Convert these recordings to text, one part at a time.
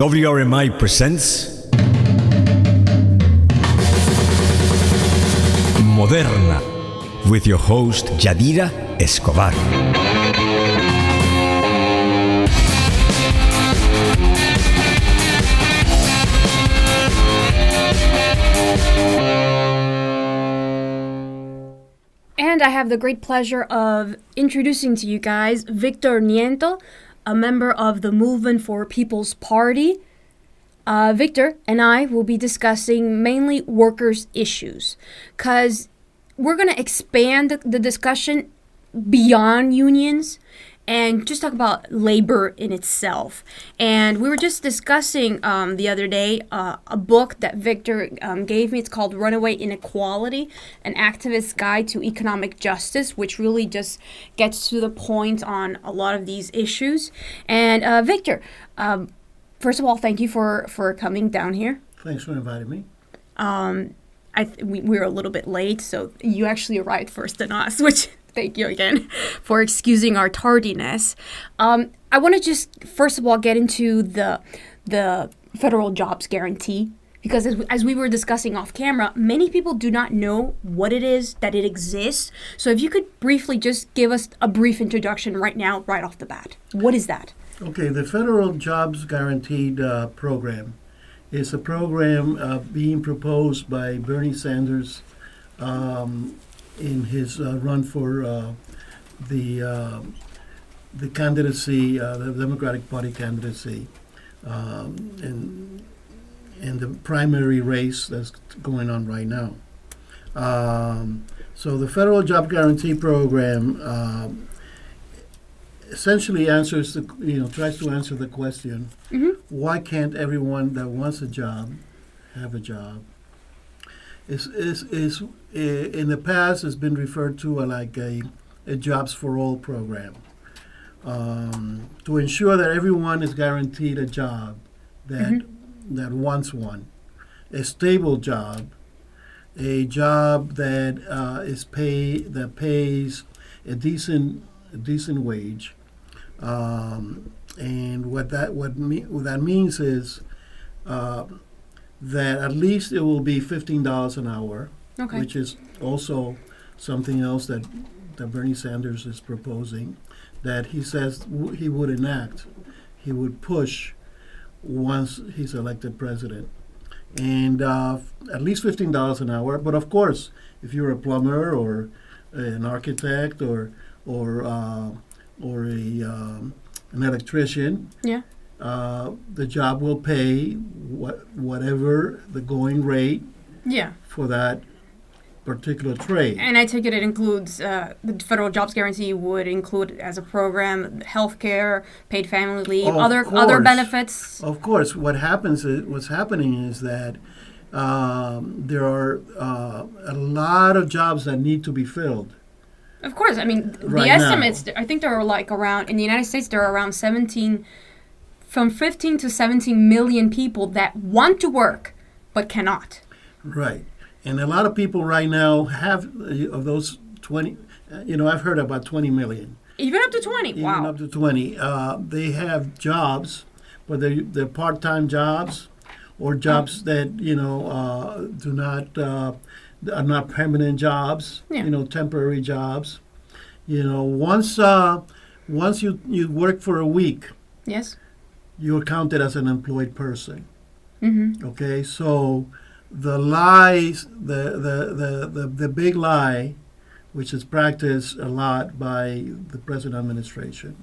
WRMI presents Moderna with your host Yadira Escobar. And I have the great pleasure of introducing to you guys Victor Nieto, a member of the Movement for People's Party. Victor and I will be discussing mainly workers' issues, because we're going to expand the discussion beyond unions and just talk about labor in itself. And we were just discussing the other day a book that Victor gave me. It's called Runaway Inequality, an activist's guide to economic justice, which really just gets to the point on a lot of these issues. And Victor, first of all, thank you for coming down here. Thanks for inviting me. We were a little bit late, so you actually arrived first than us, which thank you again for excusing our tardiness. I want to just, first of all, get into the federal jobs guarantee, because as we were discussing off camera, many people do not know what it is, that it exists. So if you could briefly just give us a brief introduction right now, right off the bat. What is that? Okay, the Federal Jobs Guaranteed Program is a program being proposed by Bernie Sanders in his run for the candidacy, the Democratic Party candidacy, in the primary race that's going on right now. So the Federal Job Guarantee Program essentially tries to answer the question, why can't everyone that wants a job have a job? Is in the past has been referred to like a jobs for all program, to ensure that everyone is guaranteed a job that wants one, a stable job, a job that pays a decent wage, and what that means is that at least it will be $15 an hour, which is also something else that Bernie Sanders is proposing, that he says he would enact, he would push once he's elected president. And at least $15 an hour. But of course, if you're a plumber or an architect or an electrician, the job will pay whatever the going rate for that particular trade. And I take it includes, the federal jobs guarantee would include as a program healthcare, paid family leave, other benefits. Of course, what's happening is that there are a lot of jobs that need to be filled. Of course, I mean, the estimates, I think there are like around, in the United States, there are around 15 to 17 million people that want to work but cannot. Right. And a lot of people right now have, of those 20, I've heard about 20 million. Even up to 20, wow. Even up to 20. They have jobs, but they're part-time jobs or jobs that, are not permanent jobs, temporary jobs. Once you work for a week, yes, you're counted as an employed person. Mm-hmm. Okay, so the lies, the big lie, which is practiced a lot by the present administration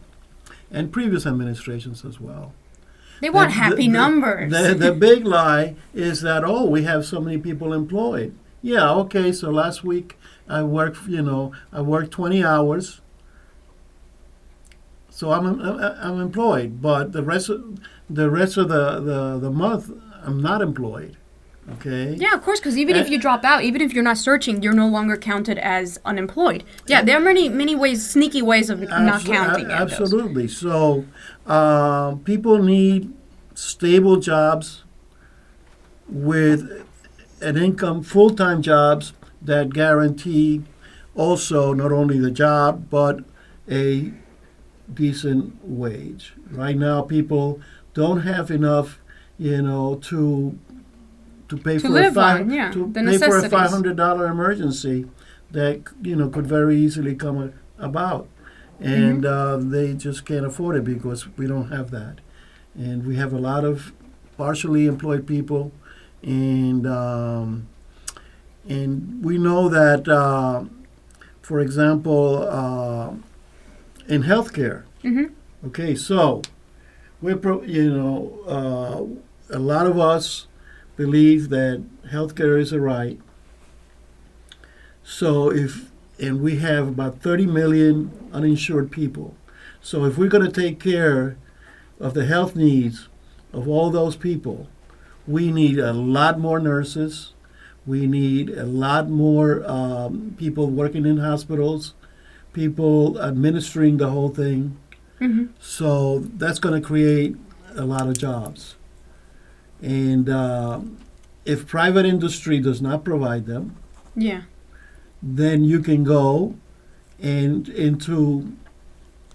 and previous administrations as well. They want happy numbers. The big lie is that, we have so many people employed. Yeah, okay, so last week I worked 20 hours, so I'm employed, but the rest of the month I'm not employed. Okay. Yeah, of course, because even if you drop out, even if you're not searching, you're no longer counted as unemployed. Yeah, there are many ways, sneaky ways of not counting. Absolutely. So people need stable jobs with an income, full-time jobs that guarantee also not only the job but a decent wage. Right now, people don't have enough to pay To for live on, yeah, to the pay for a necessities. $500 emergency that could very easily come about, and they just can't afford it because we don't have that, and we have a lot of partially employed people, and we know that, for example, in healthcare. Okay, so a lot of us believe that healthcare is a right. So and we have about 30 million uninsured people. So if we're going to take care of the health needs of all those people, we need a lot more nurses. We need a lot more people working in hospitals, people administering the whole thing. So that's going to create a lot of jobs. And if private industry does not provide them, Yeah. then you can go into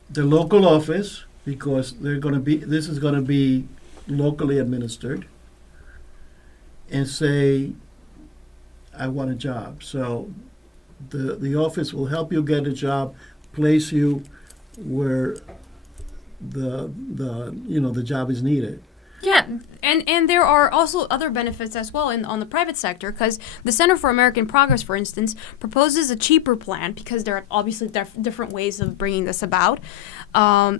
the local office, because this is going to be locally administered, and say, I want a job. So the office will help you get a job, place you where the job is needed. Yeah, and there are also other benefits as well on the private sector, because the Center for American Progress, for instance, proposes a cheaper plan, because there are obviously different ways of bringing this about.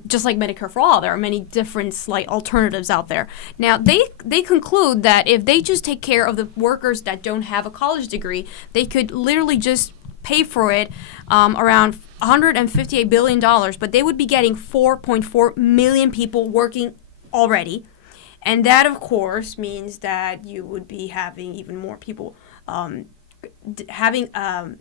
Just like Medicare for All, there are many different slight alternatives out there. Now, they conclude that if they just take care of the workers that don't have a college degree, they could literally just pay for it around $158 billion, but they would be getting 4.4 million people working already. And that, of course, means that you would be having even more people having a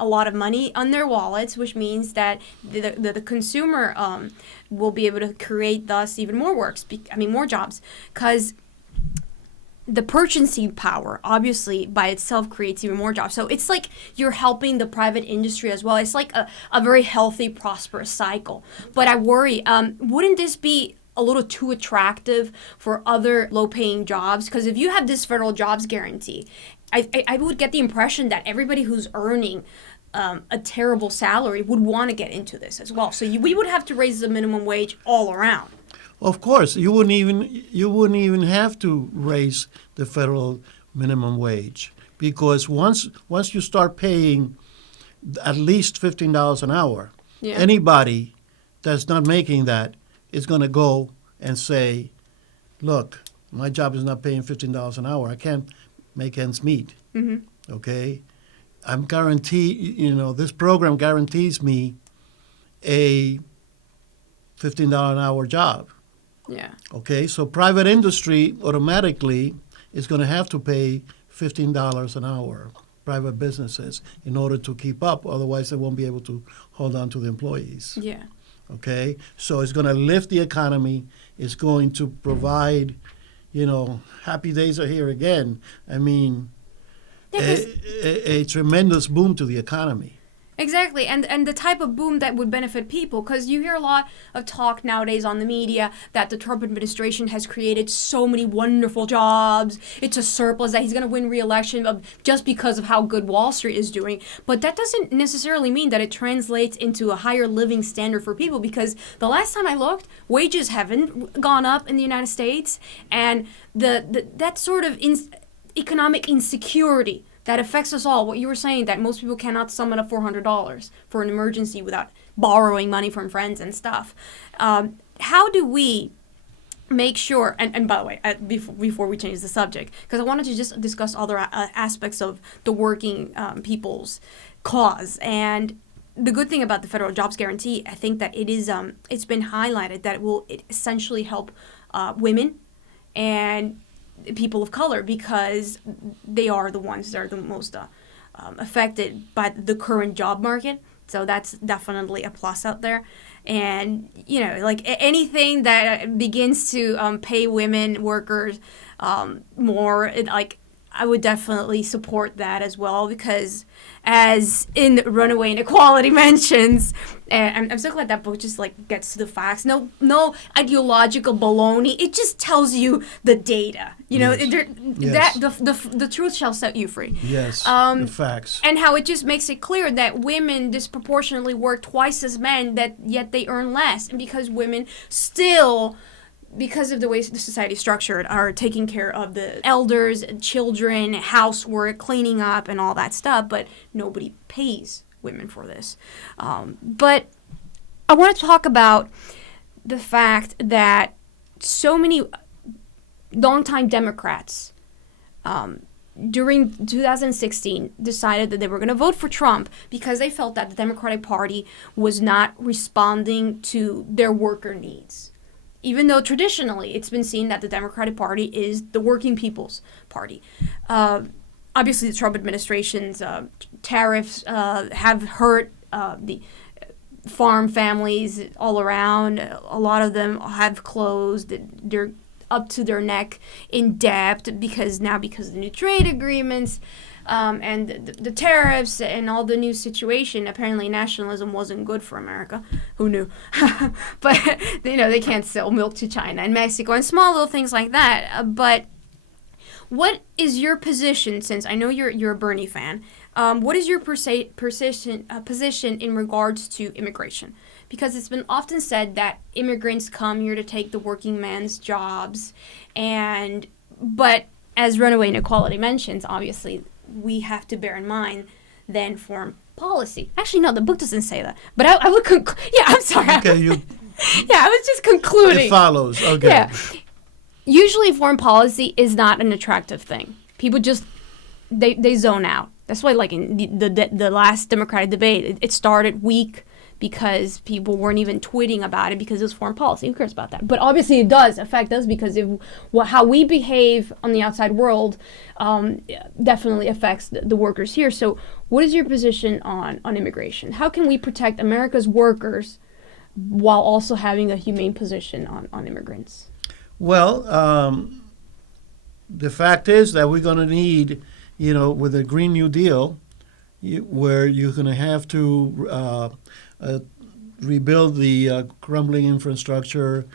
lot of money on their wallets, which means that the consumer will be able to create thus even more more jobs, because the purchasing power obviously by itself creates even more jobs. So it's like you're helping the private industry as well. It's like a very healthy, prosperous cycle. But I worry, wouldn't this be a little too attractive for other low-paying jobs? Because if you have this federal jobs guarantee, I would get the impression that everybody who's earning a terrible salary would want to get into this as well. So we would have to raise the minimum wage all around. Of course, you wouldn't even have to raise the federal minimum wage, because once you start paying at least $15 an hour, anybody that's not making that is going to go and say, look, my job is not paying $15 an hour. I can't make ends meet. Okay? I'm guaranteed, this program guarantees me a $15 an hour job. Yeah. Okay, so private industry automatically is going to have to pay $15 an hour, private businesses, in order to keep up. Otherwise, they won't be able to hold on to the employees. Yeah. Okay, so it's going to lift the economy. It's going to provide, happy days are here again. I mean, a tremendous boom to the economy. Exactly, and the type of boom that would benefit people, because you hear a lot of talk nowadays on the media that the Trump administration has created so many wonderful jobs. It's a surplus, that he's going to win re-election just because of how good Wall Street is doing. But that doesn't necessarily mean that it translates into a higher living standard for people, because the last time I looked, wages haven't gone up in the United States, and that sort of economic insecurity that affects us all. What you were saying, that most people cannot summon up $400 for an emergency without borrowing money from friends and stuff. How do we make sure, and by the way, before we change the subject, because I wanted to just discuss other aspects of the working people's cause. And the good thing about the federal jobs guarantee, I think that it's been highlighted that it will essentially help women and people of color, because they are the ones that are the most affected by the current job market. So that's definitely a plus out there. And, like anything that begins to pay women workers more, I would definitely support that as well, because as in Runaway Inequality mentions, and I'm so glad that book just like gets to the facts. No ideological baloney. It just tells you the data. You know, Yes. the truth shall set you free. Yes, the facts. And how it just makes it clear that women disproportionately work twice as men, that yet they earn less, and because women still, because of the way the society is structured, are taking care of the elders, children, housework, cleaning up, and all that stuff, but nobody pays women for this. But I want to talk about the fact that so many longtime Democrats during 2016 decided that they were going to vote for Trump because they felt that the Democratic Party was not responding to their worker needs. Even though traditionally it's been seen that the Democratic Party is the working people's party. Obviously, the Trump administration's tariffs have hurt the farm families all around. A lot of them have closed. They're up to their neck in debt because of the new trade agreements. And the tariffs and all the new situation. Apparently nationalism wasn't good for America. Who knew? But, they can't sell milk to China and Mexico and small little things like that. But what is your position, since I know you're a Bernie fan, what is your position in regards to immigration? Because it's been often said that immigrants come here to take the working man's jobs. But as Runaway Inequality mentions, obviously, we have to bear in mind then foreign policy. Actually, no, the book doesn't say that. But I would I'm sorry. Okay, I was just concluding. It follows. Okay. Yeah. Usually foreign policy is not an attractive thing. People just, they zone out. That's why, like, in the last Democratic debate, it started weak because people weren't even tweeting about it because it was foreign policy. Who cares about that? But obviously it does affect us because how we behave on the outside world definitely affects the workers here. So what is your position on immigration? How can we protect America's workers while also having a humane position on immigrants? Well, the fact is that we're going to need, with a Green New Deal, where you're going to have to rebuild the crumbling infrastructure,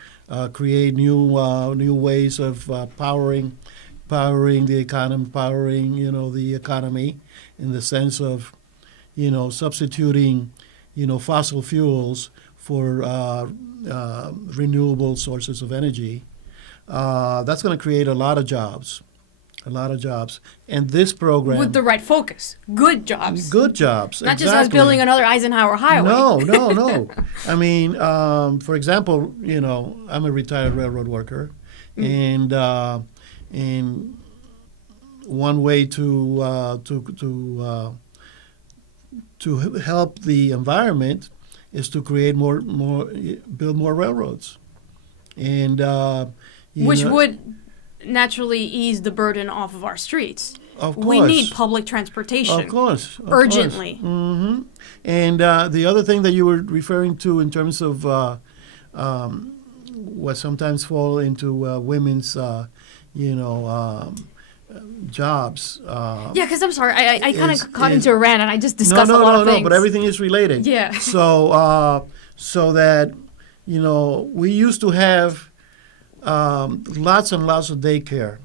create new ways of powering the economy, in the sense of, substituting, fossil fuels for renewable sources of energy. That's going to create a lot of jobs. And this program, with the right focus, good jobs, not exactly. Just us building another Eisenhower highway. No. I mean, for example, I'm a retired railroad worker, and one way to help the environment is to create build more railroads, and which would naturally ease the burden off of our streets. Of course. We need public transportation. Of course. Urgently. Mm-hmm. And the other thing that you were referring to in terms of what sometimes fall into women's, jobs. Yeah, because I'm sorry, I kind of caught into a rant and I just discussed a lot of things. No, but everything is related. Yeah. So that, we used to have lots and lots of daycare,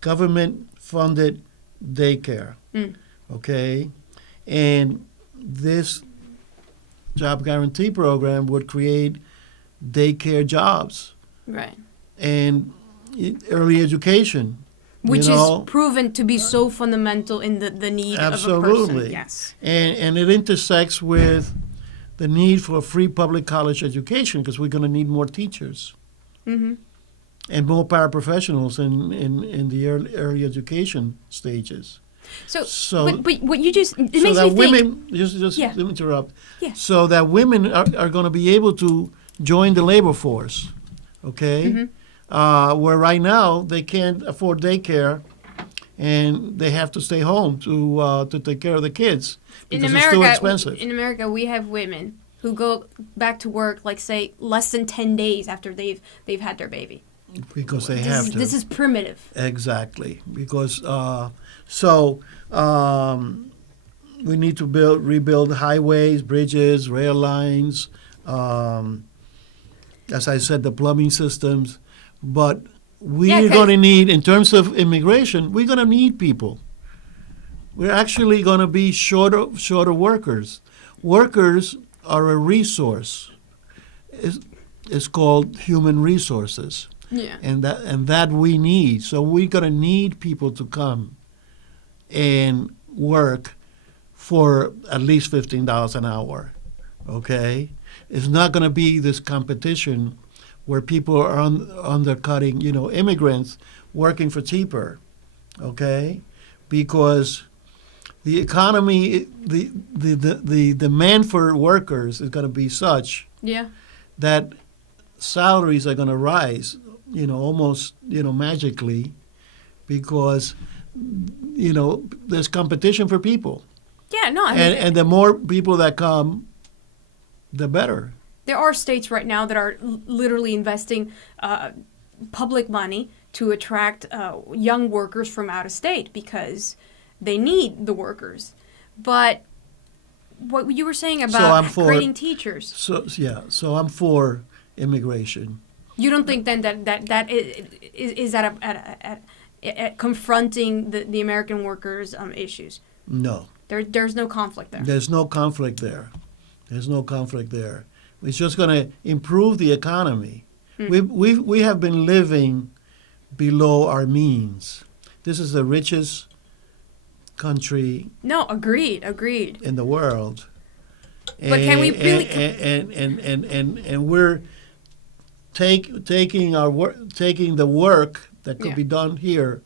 government-funded daycare, okay? And this job guarantee program would create daycare jobs. Right. And early education. Which is proven to be so fundamental in the need absolutely. Of a person. Yes. And it intersects with the need for a free public college education because we're going to need more teachers. Mm-hmm. And more paraprofessionals in the early education stages. So but what you just it so makes that me women think. just let me interrupt. Yeah. So that women are going to be able to join the labor force, okay? Mm-hmm. Where right now they can't afford daycare, and they have to stay home to take care of the kids because it's too expensive. In America, we have women who go back to work, like say less than 10 days after they've had their baby. because they have to. This is primitive. Exactly, because we need to rebuild highways, bridges, rail lines, as I said, the plumbing systems. But we're going to need, in terms of immigration, we're going to need people. We're actually going to be short of workers. Workers are a resource. It's called human resources. Yeah. And that we need. So we're going to need people to come and work for at least $15 an hour, okay? It's not going to be this competition where people are undercutting, immigrants working for cheaper, okay? Because the economy, the demand for workers is going to be such that salaries are going to rise, almost, magically, because, there's competition for people. Yeah, no, and the more people that come, the better. There are states right now that are literally investing public money to attract young workers from out of state because they need the workers. But what you were saying about creating teachers. So I'm for immigration. You don't think then that is at confronting the American workers' issues? No. There's no conflict there. There's no conflict there. It's just going to improve the economy. We have been living below our means. This is the richest country. No, agreed. In the world. But can we really? And we're taking the work that could be done here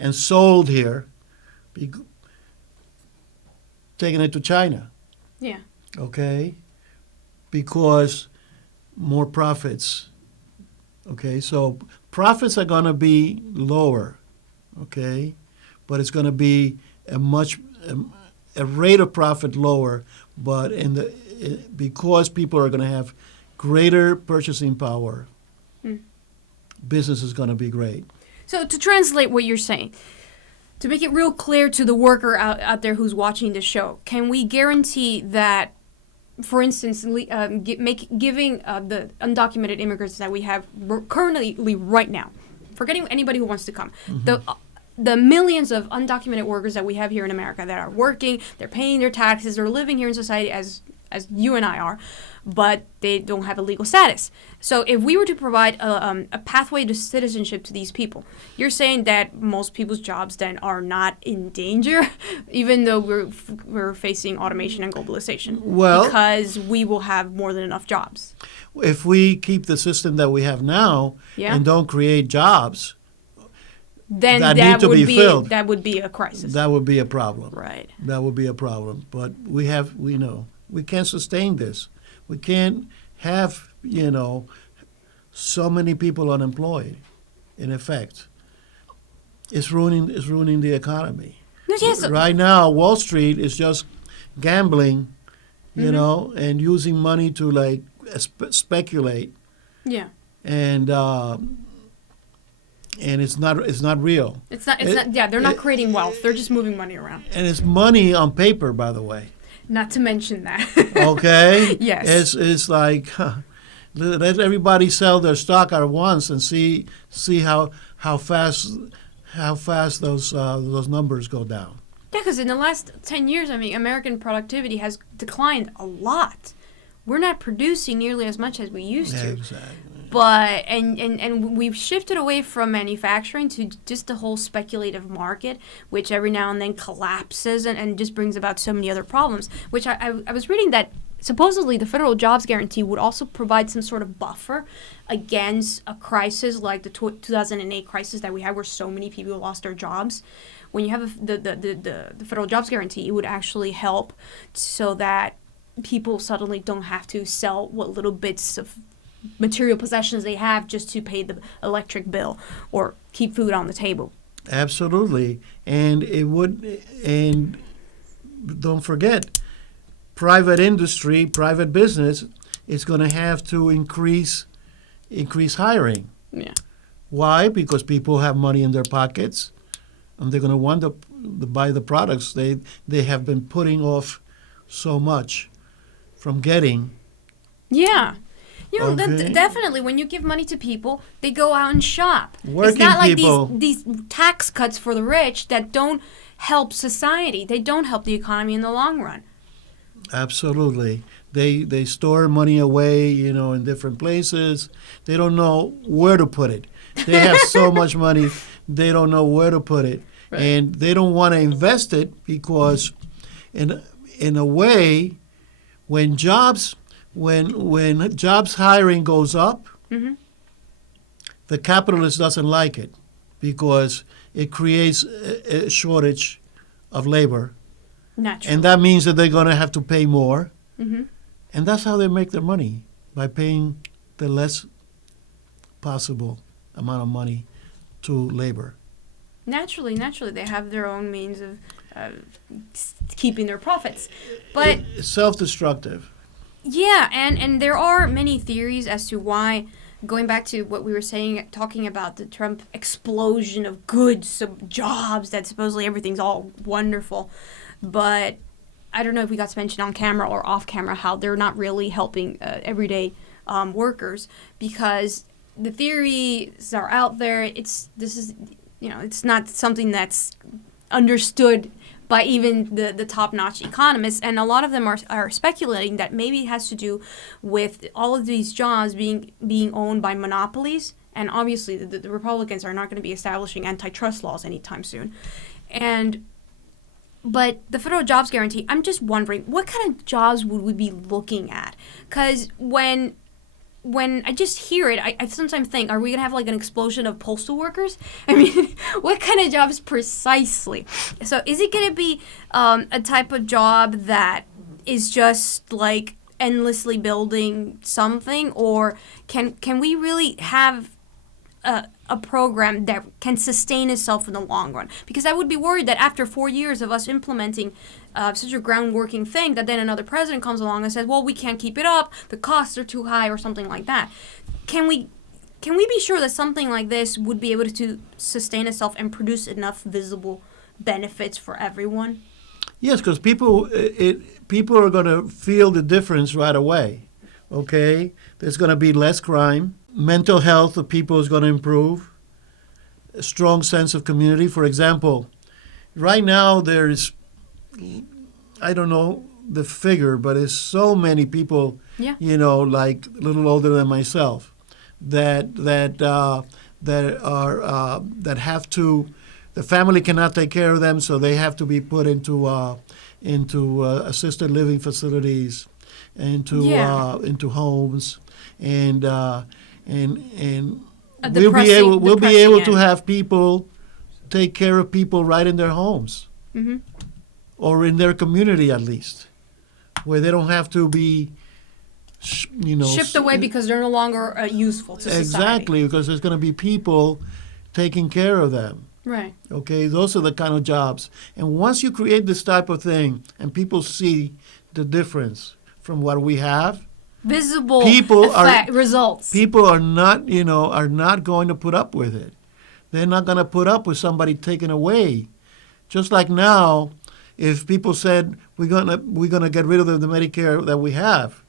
and sold here, taking it to China. Yeah. Okay? Because more profits. Okay? So profits are going to be lower. Okay? But it's going to be a rate of profit lower, but because people are going to have greater purchasing power, business is going to be great. So to translate what you're saying, to make it real clear to the worker out there who's watching the show, can we guarantee that, for instance, giving the undocumented immigrants that we have currently right now, forgetting anybody who wants to come, the millions of undocumented workers that we have here in America that are working, they're paying their taxes, they're living here in society as you and I are, but they don't have a legal status. So if we were to provide a pathway to citizenship to these people, you're saying that most people's jobs then are not in danger, even though we're facing automation and globalization, because we will have more than enough jobs. If we keep the system that we have now and don't create jobs, then that would be a crisis. That would be a problem. Right. That would be a problem. But we can't sustain this. We can't have, so many people unemployed, in effect. It's ruining the economy. Yes. Right now, Wall Street is just gambling, and using money to speculate. Yeah. And it's not real. It's not. They're not creating wealth. They're just moving money around. And it's money on paper, by the way. Not to mention that. Okay. Yes. It's like let everybody sell their stock at once and see how fast those numbers go down. Yeah, because in the last 10 years, American productivity has declined a lot. We're not producing nearly as much as we used to. Exactly. But and we've shifted away from manufacturing to just the whole speculative market, which every now and then collapses and just brings about so many other problems. Which I was reading that supposedly the federal jobs guarantee would also provide some sort of buffer against a crisis like the 2008 crisis that we had, where so many people lost their jobs. When you have the federal jobs guarantee, it would actually help so that people suddenly don't have to sell what little bits of material possessions they have just to pay the electric bill or keep food on the table. Absolutely. And don't forget, private industry, private business is going to have to increase hiring. Yeah. Why? Because people have money in their pockets, and they're going to want to buy the products they have been putting off so much from getting. Yeah. Okay. Definitely, when you give money to people, they go out and shop. Working it's not like people. these tax cuts for the rich that don't help society. They don't help the economy in the long run. Absolutely. They store money away, in different places. They don't know where to put it. They have so much money, they don't know where to put it. Right. And they don't want to invest it because in a way, when jobs hiring goes up, Mm-hmm. the capitalist doesn't like it because it creates a shortage of labor. Naturally. And that means that they're going to have to pay more. Mm-hmm. And that's how they make their money, by paying the less possible amount of money to labor. Naturally, they have their own means of keeping their profits. But It's self-destructive. yeah, and there are many theories as to why, going back to what we were saying, talking about the Trump explosion of goods, of jobs, that supposedly everything's all wonderful. But I don't know if we got to mention on camera or off camera how they're not really helping everyday workers, because the theories are out there. It's not something that's understood by even the top-notch economists, and a lot of them are speculating that maybe it has to do with all of these jobs being owned by monopolies, and obviously the Republicans are not going to be establishing antitrust laws anytime soon. But the federal jobs guarantee, I'm just wondering, what kind of jobs would we be looking at? Because when I just hear it, I sometimes think, are we going to have like an explosion of postal workers? I mean, what kind of jobs precisely? So is it going to be a type of job that is just like endlessly building something? Or can we really have a program that can sustain itself in the long run? Because I would be worried that after 4 years of us implementing such a ground-working thing, that then another president comes along and says, well, we can't keep it up, the costs are too high, or something like that. Can we be sure that something like this would be able to sustain itself and produce enough visible benefits for everyone? Yes, because people are going to feel the difference right away. Okay? There's going to be less crime. Mental health of people is going to improve. A strong sense of community. For example, right now there's, I don't know the figure, but it's so many people, like a little older than myself, that have to, the family cannot take care of them, so they have to be put into assisted living facilities, into homes, and we'll be able to have people take care of people right in their homes, mm-hmm. or in their community at least, where they don't have to be, shipped away because they're no longer useful to society. Exactly, because there's going to be people taking care of them. Right. Okay, those are the kind of jobs. And once you create this type of thing, and people see the difference from what we have, visible results. People are not going to put up with it. They're not going to put up with somebody taken away. Just like now, if people said we're gonna get rid of the Medicare that we have,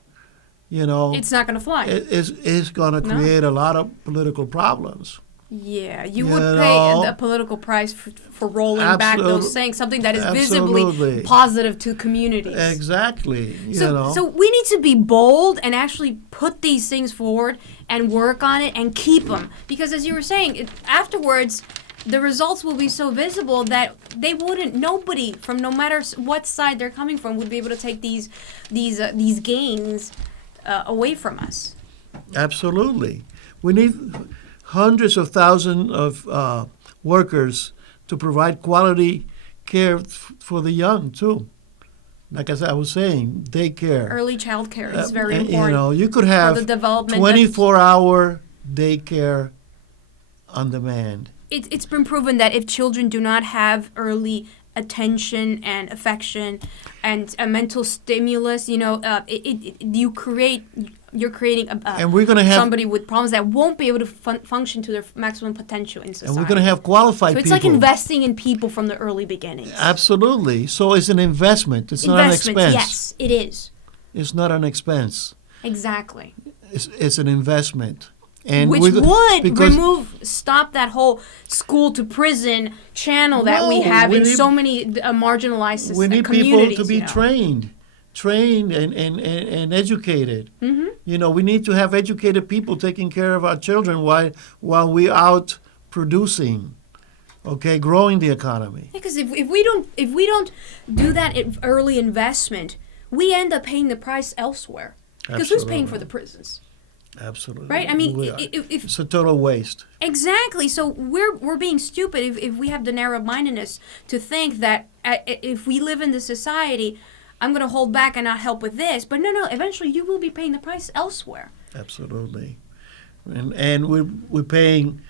it's not going to fly. It's going to create a lot of political problems. Yeah, you would pay a political price for rolling back those things, something that is visibly positive to communities. Exactly. So we need to be bold and actually put these things forward and work on it and keep them. Because as you were saying, afterwards, the results will be so visible that nobody from no matter what side they're coming from would be able to take these gains away from us. Absolutely. We need hundreds of thousands of workers to provide quality care for the young too. Like I was saying, daycare. Early child care is very important. You could have for the development 24-hour daycare on demand. It's been proven that if children do not have early attention and affection and a mental stimulus, you create you're creating and we're going to have somebody with problems that won't be able to function to their maximum potential in society. And we're going to have qualified people. So it's like investing in people from the early beginnings. Absolutely. So it's an investment. It's not an expense. Yes, it is. It's not an expense. Exactly. It's an investment. And which would stop that whole school to prison channel that we have in so many marginalized communities. We need people to be trained and educated. Mm-hmm. You know, we need to have educated people taking care of our children while we're out producing, growing the economy. Because if we don't do that early investment, we end up paying the price elsewhere. Because who's paying for the prisons? Absolutely. Right? I mean, it's a total waste. Exactly. So we're being stupid if we have the narrow-mindedness to think that if we live in this society, I'm going to hold back and not help with this. But no, eventually you will be paying the price elsewhere. Absolutely. And we're paying,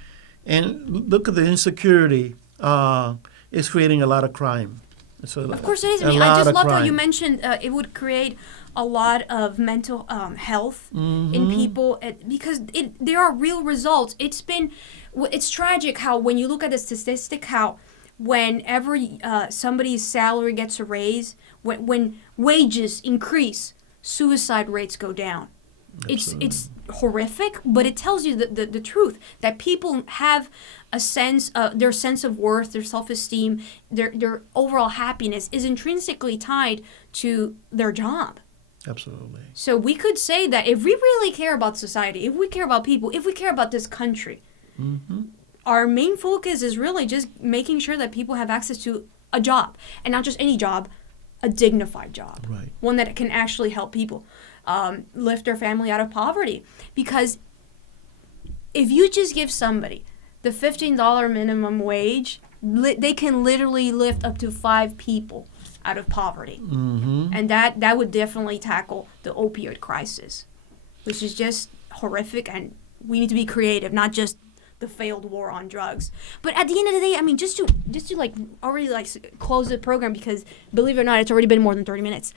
and look at the insecurity. It's creating a lot of crime. Of course it is. I mean, I just loved how you mentioned it would create a lot of mental health in people because there are real results. It's tragic how when you look at the statistic, how whenever somebody's salary gets a raise, when wages increase, suicide rates go down. It's horrific, but it tells you the truth that people have a sense of their sense of worth, their self-esteem, their overall happiness is intrinsically tied to their job. Absolutely. So we could say that if we really care about society, if we care about people, if we care about this country, our main focus is really just making sure that people have access to a job, and not just any job, a dignified job, right. One that can actually help people lift their family out of poverty. Because if you just give somebody the $15 minimum wage, they can literally lift up to 5 people out of poverty. And that would definitely tackle the opioid crisis, which is just horrific, and we need to be creative, not just the failed war on drugs. But at the end of the day, I mean, just to close the program, because believe it or not, it's already been more than 30 minutes.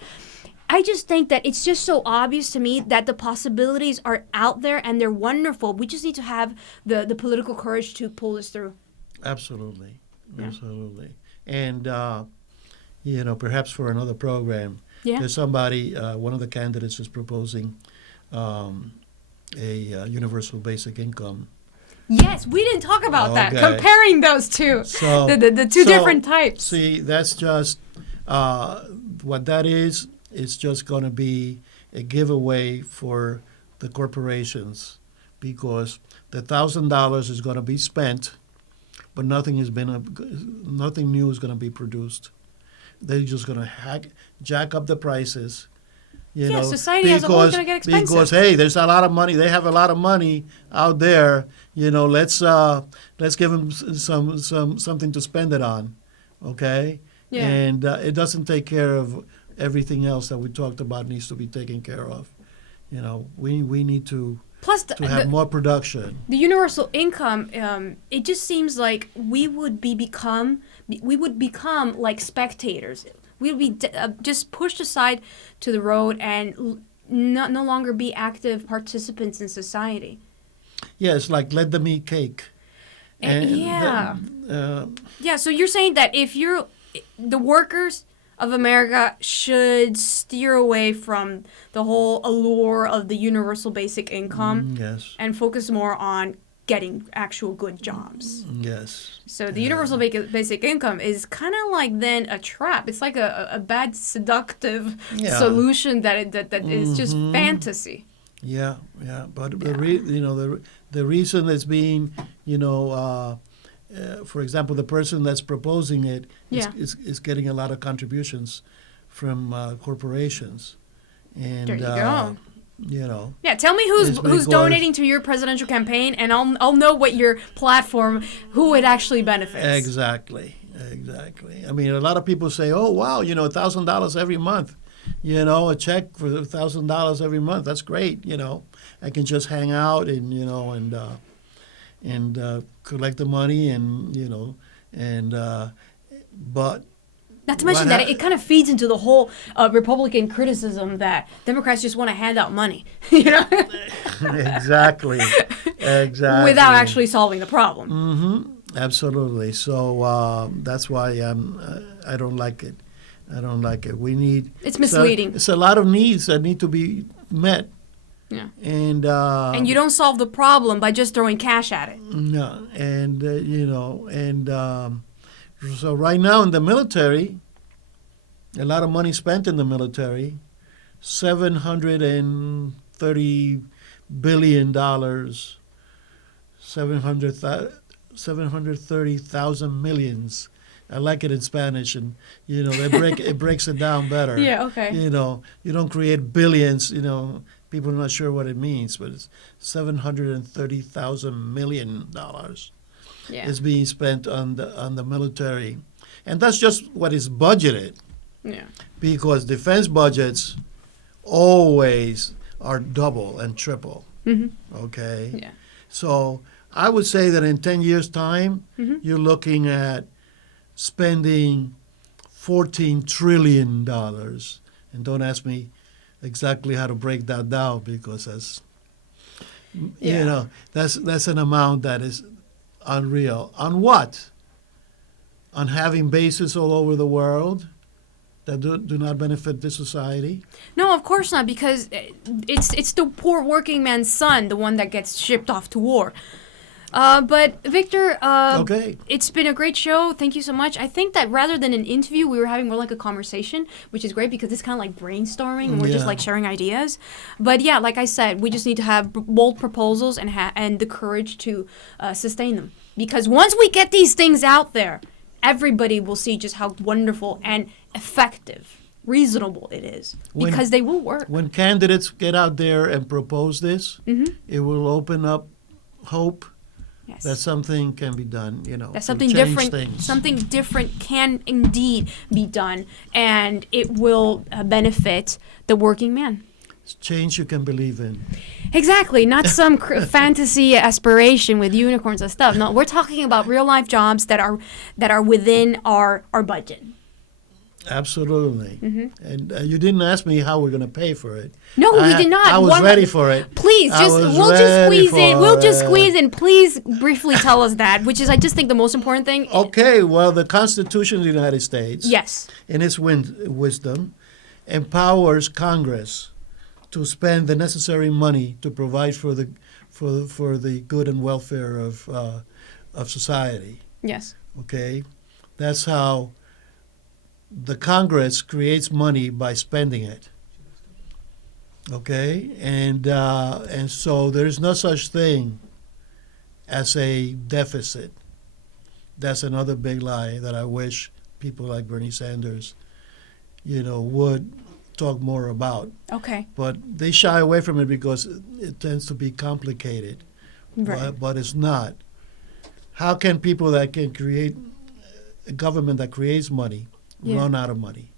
I just think that it's just so obvious to me that the possibilities are out there and they're wonderful. We just need to have the political courage to pull this through. Absolutely. Yeah. Absolutely. And, perhaps for another program, Yeah. there's somebody, one of the candidates is proposing a universal basic income. Yes, we didn't talk about that. Comparing those two, the two different types. See, that's just what that is. It's just going to be a giveaway for the corporations, because the $1,000 is going to be spent, but nothing new is going to be produced. They're just going to jack up the prices. Society as a whole is going to get expensive. Because hey, there's a lot of money. They have a lot of money out there. Let's give them something to spend it on, okay? Yeah. And it doesn't take care of everything else that we talked about needs to be taken care of. We need to have more production. The universal income, it just seems like we would become like spectators. We would be just pushed aside to the road and no longer be active participants in society. Yeah, it's like let them eat cake. Yeah, so you're saying that if the workers of America should steer away from the whole allure of the universal basic income, yes, and focus more on getting actual good jobs. Yes. So the universal basic income is kind of like then a trap. It's like a bad seductive solution that is just fantasy. Yeah. But the reason it's being, for example, the person that's proposing it is getting a lot of contributions from corporations. And, there you go. Yeah, tell me who's donating to your presidential campaign, and I'll know what your platform, who it actually benefits. Exactly. I mean, a lot of people say, "Oh, wow, $1,000 every month, a check for $1,000 every month. That's great. I can just hang out and collect the money but Not to mention that it kind of feeds into the whole Republican criticism that Democrats just want to hand out money, you know? Exactly. Without actually solving the problem. Mm-hmm. Absolutely. So that's why I don't like it. I don't like it. We need. It's misleading. It's a lot of needs that need to be met. Yeah. And you don't solve the problem by just throwing cash at it. No. And so right now in the military, a lot of money spent in the military, $730 billion, 730,000 millions. I like it in Spanish, and it breaks it down better. Yeah, okay. You don't create billions. People are not sure what it means, but it's $730,000 million. Yeah. Is being spent on the military, and that's just what is budgeted. Yeah. Because defense budgets always are double and triple. Mm-hmm. Okay. Yeah. So I would say that in 10 years' time, you're looking at spending $14 trillion, and don't ask me exactly how to break that down because that's an amount that is unreal. On what? On having bases all over the world that do not benefit this society? No, of course not, because it's the poor working man's son, the one that gets shipped off to war. But Victor, Okay. It's been a great show. Thank you so much. I think that rather than an interview, we were having more like a conversation, which is great because it's kind of like brainstorming and we're just like sharing ideas. But yeah, like I said, we just need to have bold proposals and the courage to sustain them. Because once we get these things out there, everybody will see just how wonderful and effective, reasonable it is. Because they will work. When candidates get out there and propose this, it will open up hope. Yes. That something can be done, That something to change different, things. something different can indeed be done, and it will benefit the working man. It's change you can believe in. Exactly, not some fantasy aspiration with unicorns and stuff. No, we're talking about real life jobs that are within our budget. Absolutely. And you didn't ask me how we're going to pay for it. No, we did not. I was ready for it. Please, we'll just squeeze in. Please briefly tell us that, which is, I just think, the most important thing. Okay, well, the Constitution of the United States, yes, in its wisdom, empowers Congress to spend the necessary money to provide for the good and welfare of society. Yes. Okay, that's how the Congress creates money by spending it. Okay, and so there's no such thing as a deficit. That's another big lie that I wish people like Bernie Sanders, would talk more about. Okay. But they shy away from it because it tends to be complicated. Right. But it's not. How can people that can create a government that creates money run out of money?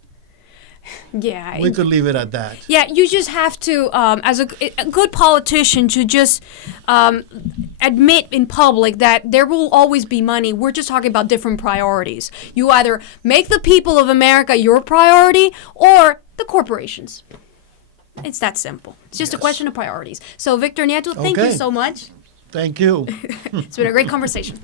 Yeah. We could leave it at that. Yeah, you just have to, as a good politician, to just admit in public that there will always be money. We're just talking about different priorities. You either make the people of America your priority or the corporations. It's that simple. It's just a question of priorities. So, Victor Nieto, thank you so much. Thank you. It's been a great conversation.